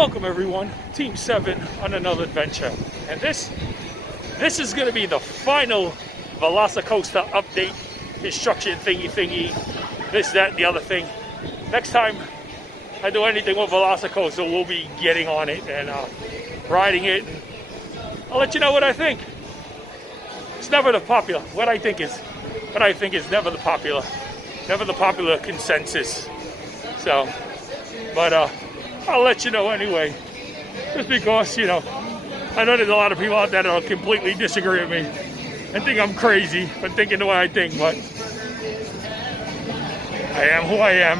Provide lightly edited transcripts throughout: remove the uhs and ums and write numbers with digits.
Welcome everyone, Team 7 on another adventure. And this is going to be the final VelociCoaster update, instruction thingy, this, that, and the other thing. Next time I do anything with VelociCoaster, we'll be getting on it and riding it. And I'll let you know what I think. It's never the popular. What I think is never the popular consensus. So, but I'll let you know anyway. Just because, you know, I know there's a lot of people out there that'll completely disagree with me and think I'm crazy for thinking the way I think, but I am who I am.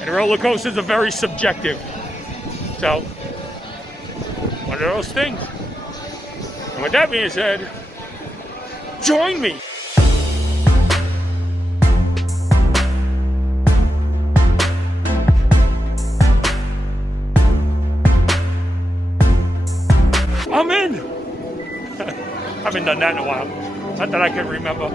And roller coasters are very subjective. So, one of those things. And with that being said, join me. I'm in. I haven't done that in a while. Not that I can remember.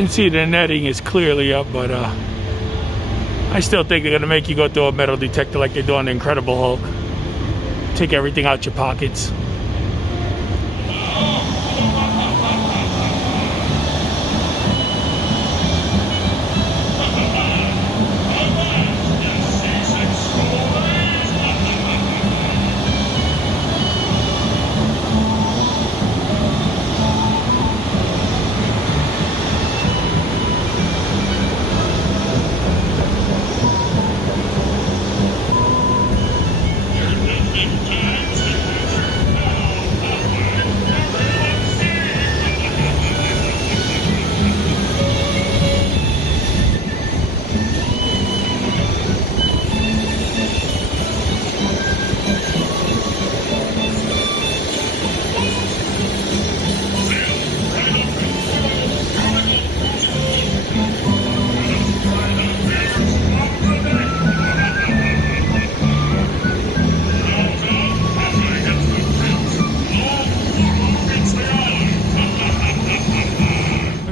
can see the netting is clearly up, but I still think they're gonna make you go through a metal detector like they do on the Incredible Hulk. Take everything out your pockets.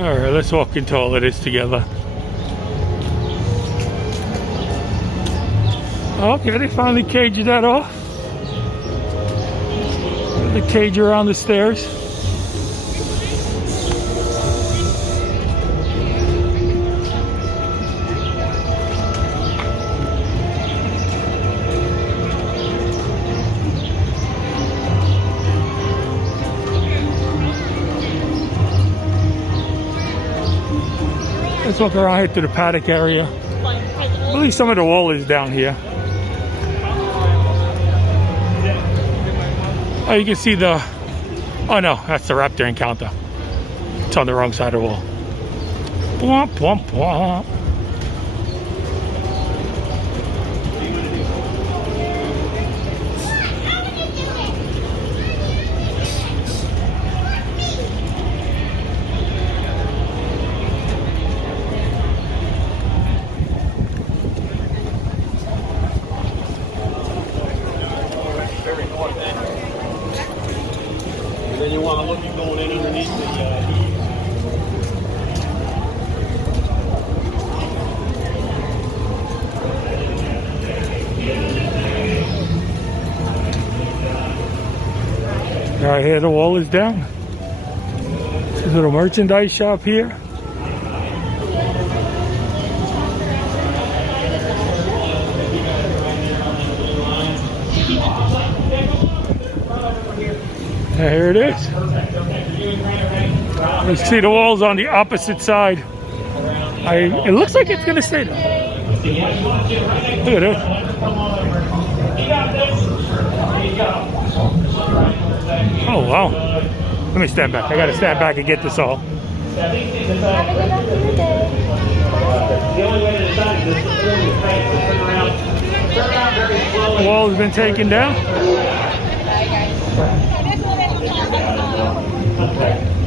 Alright, let's walk into all of this together. Okay, they finally caged that off. The cage around the stairs. Let's walk around here to the paddock area. I believe some of the wall is down here. Oh, you can see the... Oh no, that's the raptor encounter. It's on the wrong side of the wall. Womp, womp, womp. And then you want to look at going in underneath the Right here, the wall is down. There's a little merchandise shop here. Here it is. You see the walls on the opposite side. It looks like it's gonna stay there. Look at it. Oh wow. Let me stand back. I gotta stand back and get this all. The wall has been taken down.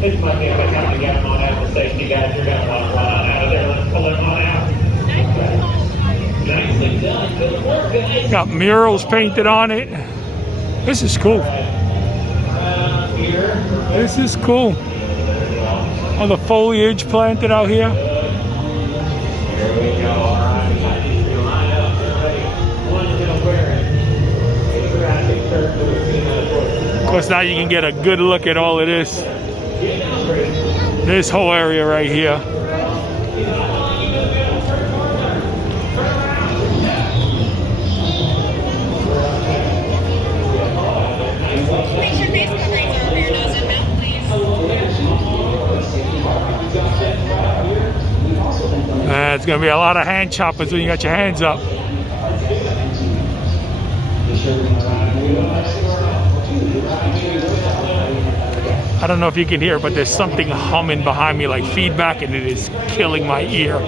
This might be a good time to get them on out. The safety guys are going to want to run on out of there. Let's pull them on out. Nicely done. Good work, guys. Got murals painted on it. This is cool. This is cool. All the foliage planted out here. Here we go. All right. Line up. Everybody. One's going to wear it. Of course, now you can get a good look at all of this. This whole area right here. Make sure face coverings are over your nose and mouth, please. It's going to be a lot of hand choppers when you got your hands up. I don't know if you can hear, but there's something humming behind me like feedback, and it is killing my ear.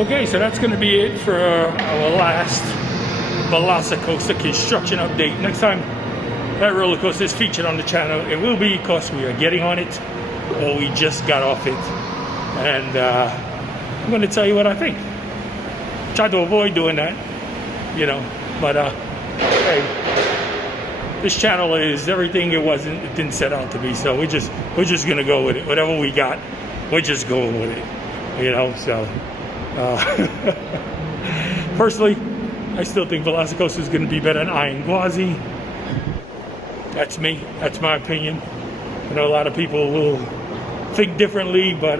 Okay, so that's going to be it for our last VelociCoaster construction update. Next time that roller coaster is featured on the channel, it will be because we are getting on it or we just got off it. And I'm going to tell you what I think. Try to avoid doing that, you know, but hey, this channel is everything it didn't set out to be, so we're just gonna go with it. Whatever we got, we're just going with it, you know. So personally, I still think VelociCoaster is gonna be better than Iron Gwazi. That's me, that's my opinion. I know a lot of people will think differently, but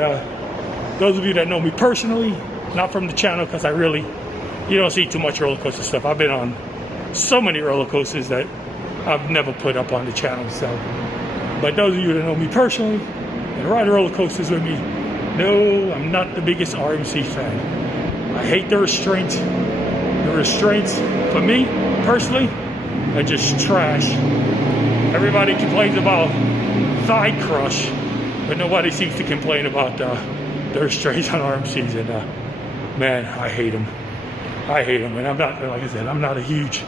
those of you that know me personally, not from the channel, because you don't see too much roller coaster stuff. I've been on so many roller coasters that I've never put up on the channel. So, but those of you that know me personally and ride roller coasters with me, no, I'm not the biggest RMC fan. I hate the restraints. The restraints, for me personally, are just trash. Everybody complains about thigh crush, but nobody seems to complain about the restraints on RMCs. And man, I hate them. I hate them. And I'm not, like I said, I'm not a huge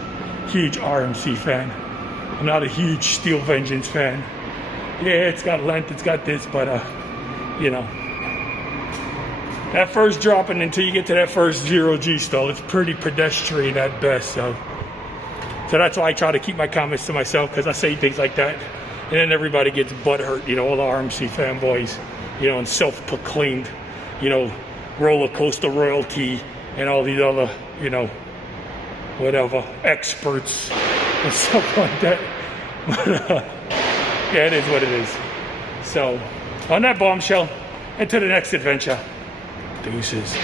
RMC fan. I'm not a huge Steel Vengeance fan. Yeah, it's got length, it's got this, but you know, that first dropping until you get to that first 0G stall, it's pretty pedestrian at best. So that's why I try to keep my comments to myself, because I say things like that, and then everybody gets butthurt. You know, all the RMC fanboys, you know, and self-proclaimed, you know, roller coaster royalty, and all these other, you know, whatever, experts and stuff like that. But yeah, it is what it is. So on that bombshell, into the next adventure. Deuces.